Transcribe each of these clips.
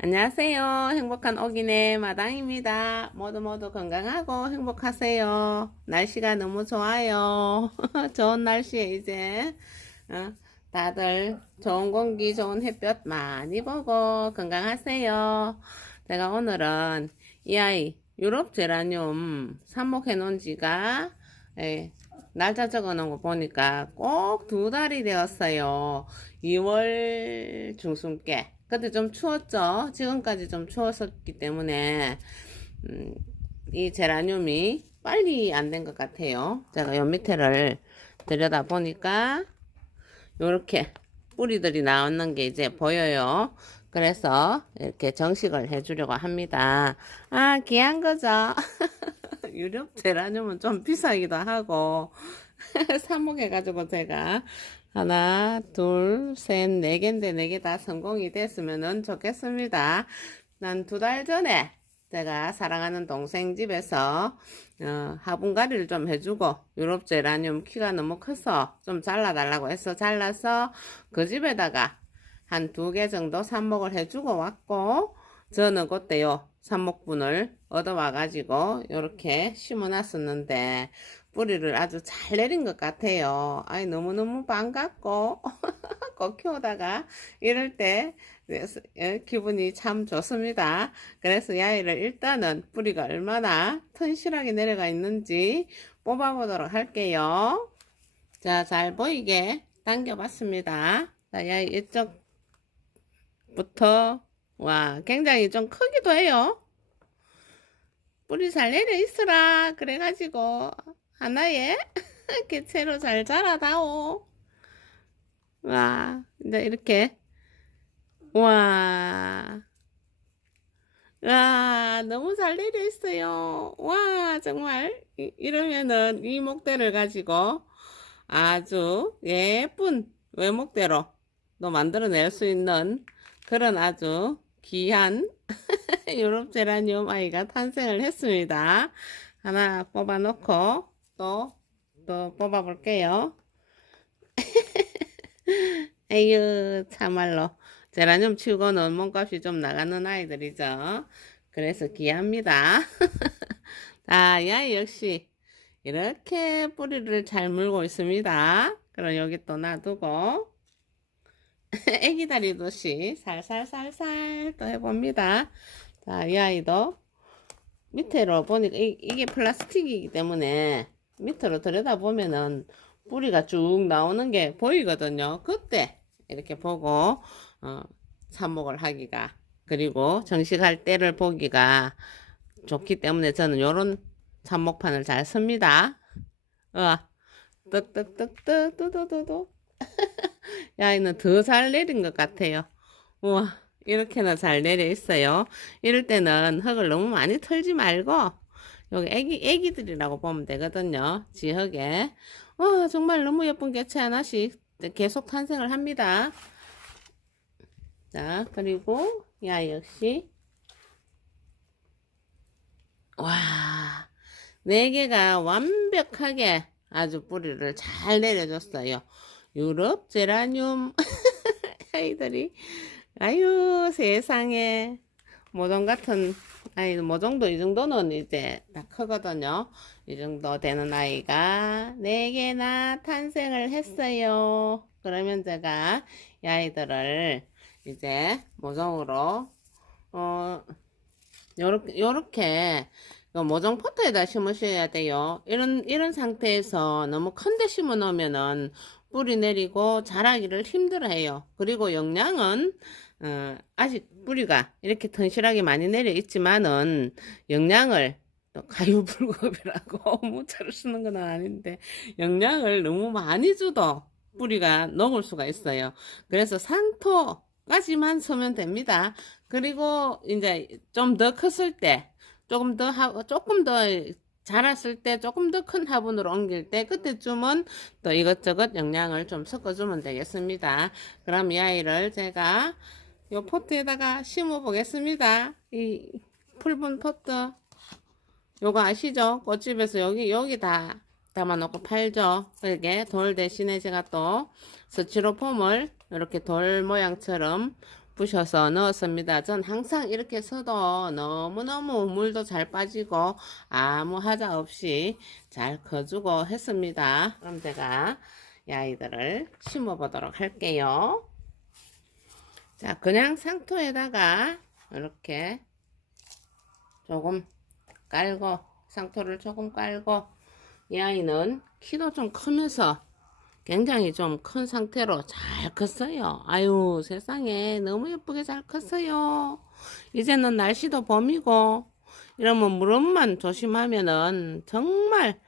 안녕하세요. 행복한 오기네 마당입니다. 모두 모두 건강하고 행복하세요. 날씨가 너무 좋아요. 좋은 날씨에 이제 어, 다들 좋은 공기, 좋은 햇볕 많이 보고 건강하세요. 제가 오늘은 이 아이 유럽 제라늄 삽목해 놓은 지가 예, 날짜 적어 놓은 거 보니까 꼭 두 달이 되었어요. 2월 중순께. 그때 좀 추웠죠? 지금까지 좀 추웠었기 때문에, 음, 이 제라늄이 빨리 안 된 것 같아요. 제가 요 밑에를 들여다 보니까, 요렇게 뿌리들이 나오는 게 이제 보여요. 그래서 이렇게 정식을 해주려고 합니다. 아, 귀한 거죠? 유럽 제라늄은 좀 비싸기도 하고, 삽목해가지고 제가 하나, 둘, 셋, 네 개인데 네 개 다 성공이 됐으면 좋겠습니다. 난 두 달 전에 제가 사랑하는 동생 집에서 어, 화분가리를 좀 해주고 유럽 제라늄 키가 너무 커서 좀 잘라달라고 해서 잘라서 그 집에다가 한 두 개 정도 삽목을 해주고 왔고 저는 그때요 삽목분을 얻어와가지고 이렇게 심어놨었는데 뿌리를 아주 잘 내린 것 같아요. 아이 너무너무 반갑고 꼭 키우다가 이럴 때 예, 기분이 참 좋습니다. 그래서 이 아이를 일단은 뿌리가 얼마나 튼실하게 내려가 있는지 뽑아보도록 할게요. 자, 잘 보이게 당겨봤습니다. 자, 이 아이 이쪽부터 와, 굉장히 좀 크기도 해요. 뿌리 잘 내려 있으라 그래가지고 하나에 개체로 잘 자라다오. 와, 이제 이렇게 와, 와, 너무 잘 내려 있어요. 와, 정말 이- 이러면은 이 목대를 가지고 아주 예쁜 외목대로 또 만들어낼 수 있는 그런 아주 귀한 유럽 제라늄 아이가 탄생을 했습니다. 하나 뽑아놓고 또, 또 뽑아볼게요. 에휴, 참말로. 제라늄 치고는 몸값이 좀 나가는 아이들이죠. 그래서 귀합니다. 자, 이 아이 역시 이렇게 뿌리를 잘 물고 있습니다. 그럼 여기 또 놔두고. 애기 다리듯이 살살살살 또 해봅니다. 자, 이 아이도 밑으로 보니까 이, 이게 플라스틱이기 때문에 밑으로 들여다보면은 뿌리가 쭉 나오는 게 보이거든요. 그때 이렇게 보고 어, 삽목을 하기가 그리고 정식할 때를 보기가 좋기 때문에 저는 요런 삽목판을 잘 씁니다. 어, 뜩뜩뜩뜩 뚜두두두 야, 이는 더 잘 내린 것 같아요. 우와, 이렇게나 잘 내려 있어요. 이럴 때는 흙을 너무 많이 털지 말고, 여기 애기, 애기들이라고 보면 되거든요. 지흙에. 와, 정말 너무 예쁜 개체 하나씩 계속 탄생을 합니다. 자, 그리고, 야, 역시. 와, 네 개가 완벽하게 아주 뿌리를 잘 내려줬어요. 유럽 제라늄 아이들이 아유 세상에 모종 같은 아이 모종도 이 정도는 이제 다 크거든요. 이 정도 되는 아이가 네 개나 탄생을 했어요. 그러면 제가 이 아이들을 이제 모종으로 어 요렇게 요렇게 그 모종 포트에다 심으셔야 돼요. 이런 이런 상태에서 너무 큰데 심어 놓으면은 뿌리 내리고 자라기를 힘들어해요. 그리고 영양은 어, 아직 뿌리가 이렇게 튼실하게 많이 내려 있지만은 영양을 또 가유불급이라고 무차를 쓰는 건 아닌데 영양을 너무 많이 줘도 뿌리가 녹을 수가 있어요. 그래서 상토까지만 서면 됩니다. 그리고 이제 좀 더 컸을 때 조금 더 하고 조금 더 자랐을 때 조금 더 큰 화분으로 옮길 때 그때쯤은 또 이것저것 영양을 좀 섞어주면 되겠습니다. 그럼 이 아이를 제가 요 포트에다가 심어 보겠습니다. 이 풀분 포트 요거 아시죠? 꽃집에서 여기 여기 다 담아놓고 팔죠. 이렇게 돌 대신에 제가 또 스티로폼을 이렇게 돌 모양처럼 예쁘셔서 넣었습니다. 전 항상 이렇게 써도 너무너무 물도 잘 빠지고 아무 하자 없이 잘 커주고 했습니다. 그럼 제가 이 아이들을 심어 보도록 할게요. 자, 그냥 상토에다가 이렇게 조금 깔고 상토를 조금 깔고 이 아이는 키도 좀 크면서 굉장히 좀 큰 상태로 잘 컸어요. 아유 세상에 너무 예쁘게 잘 컸어요. 이제는 날씨도 봄이고 이러면 무릎만 조심하면은 정말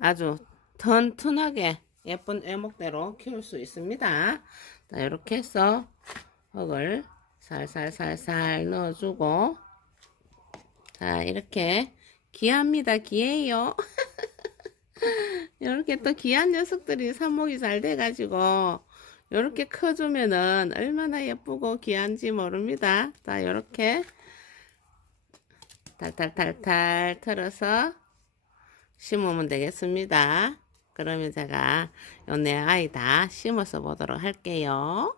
아주 튼튼하게 예쁜 애목대로 키울 수 있습니다. 자, 이렇게 해서 흙을 살살살살 넣어주고 자 이렇게 귀합니다 귀해요 이렇게 또 귀한 녀석들이 삽목이 잘 돼가지고 이렇게 커주면은 얼마나 예쁘고 귀한지 모릅니다 자 이렇게 탈탈탈탈 털어서 심으면 되겠습니다 그러면 제가 요 내 아이 다 심어서 보도록 할게요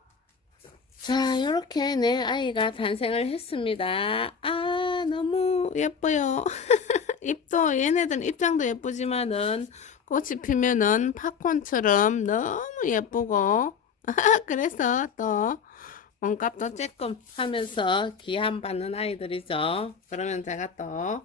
자, 이렇게 내 아이가 탄생을 했습니다. 아, 너무 예뻐요. 잎도, 얘네들 입장도 예쁘지만은, 꽃이 피면은 팝콘처럼 너무 예쁘고, 그래서 또, 몸값도 쬐끔 하면서 귀함 받는 아이들이죠. 그러면 제가 또,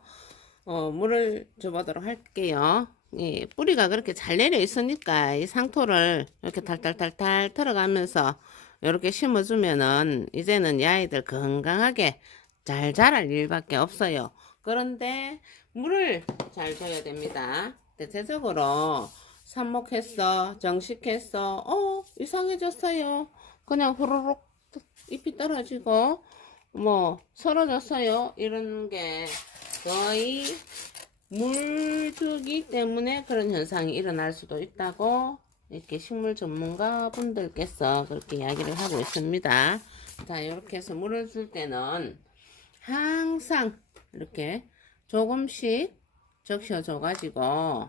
어, 물을 줘보도록 할게요. 이 뿌리가 그렇게 잘 내려 있으니까 이 상토를 이렇게 탈탈탈탈 털어가면서 이렇게 심어주면은 이제는 이 아이들 건강하게 잘 자랄 일밖에 없어요. 그런데 물을 잘 줘야 됩니다. 대체적으로 삽목했어, 정식했어, 어 이상해졌어요. 그냥 후루룩 잎이 떨어지고 뭐 쓰러졌어요. 이런 게 거의 물 주기 때문에 그런 현상이 일어날 수도 있다고 이렇게 식물 전문가 분들께서 그렇게 이야기를 하고 있습니다. 자, 이렇게 해서 물을 줄 때는 항상 이렇게 조금씩 적셔줘 가지고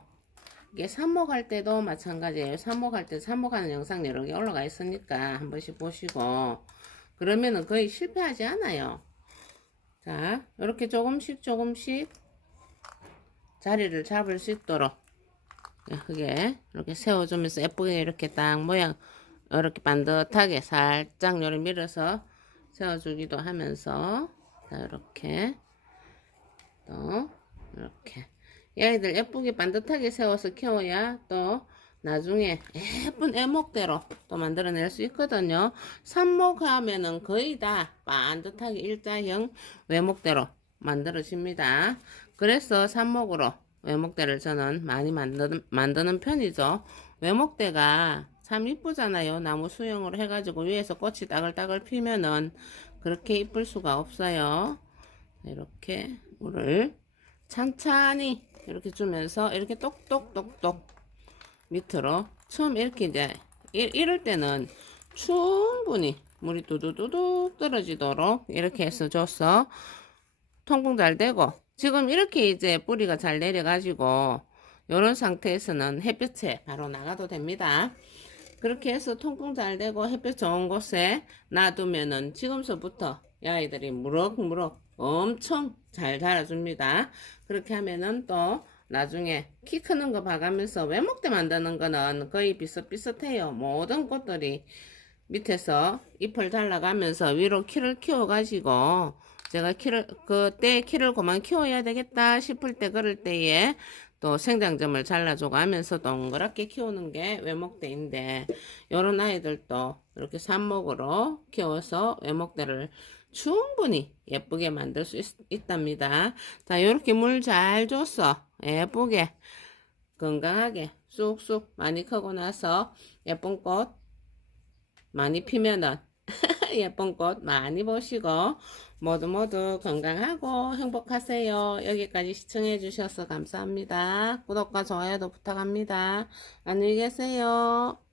이게 삽목할 때도 마찬가지예요. 삽목할 때 삽목하는 영상 여러 개 올라가 있으니까 한 번씩 보시고 그러면은 거의 실패하지 않아요. 자, 이렇게 조금씩 조금씩 자리를 잡을 수 있도록 크게 이렇게 세워주면서 예쁘게 이렇게 딱 모양 이렇게 반듯하게 살짝 요리 밀어서 세워주기도 하면서 자 이렇게 또 이렇게 이 아이들 예쁘게 반듯하게 세워서 키워야 또 나중에 예쁜 애목대로 또 만들어낼 수 있거든요. 삽목하면은 거의 다 반듯하게 일자형 외목대로 만들어집니다. 그래서 삽목으로 외목대를 저는 많이 만드는, 만드는 편이죠. 외목대가 참 이쁘잖아요. 나무 수영으로 해가지고 위에서 꽃이 따글따글 피면은 그렇게 이쁠 수가 없어요. 이렇게 물을 찬찬히 이렇게 주면서 이렇게 똑똑똑똑 밑으로 처음 이렇게 이제 이, 이럴 때는 충분히 물이 두두두둑 떨어지도록 이렇게 해서 줘서 통풍 잘 되고 지금 이렇게 이제 뿌리가 잘 내려가지고 이런 상태에서는 햇볕에 바로 나가도 됩니다. 그렇게 해서 통풍 잘 되고 햇볕 좋은 곳에 놔두면은 지금서부터 이 아이들이 무럭무럭 엄청 잘 자라줍니다. 그렇게 하면은 또 나중에 키 크는 거 봐가면서 외목대 만드는 거는 거의 비슷비슷해요. 모든 꽃들이 밑에서 잎을 잘라가면서 위로 키를 키워가지고 제가 키를 그때 키를 그만 키워야 되겠다 싶을 때 그럴 때에 또 생장점을 잘라주고 하면서 동그랗게 키우는 게 외목대인데 요런 아이들도 이렇게 삽목으로 키워서 외목대를 충분히 예쁘게 만들 수 있, 답니다 자, 이렇게 물 잘 줬어. 예쁘게, 건강하게, 쑥쑥 많이 크고 나서 예쁜 꽃 많이 피면은 예쁜 꽃 많이 보시고 모두 모두 건강하고 행복하세요. 여기까지 시청해 주셔서 감사합니다. 구독과 좋아요도 부탁합니다. 안녕히 계세요.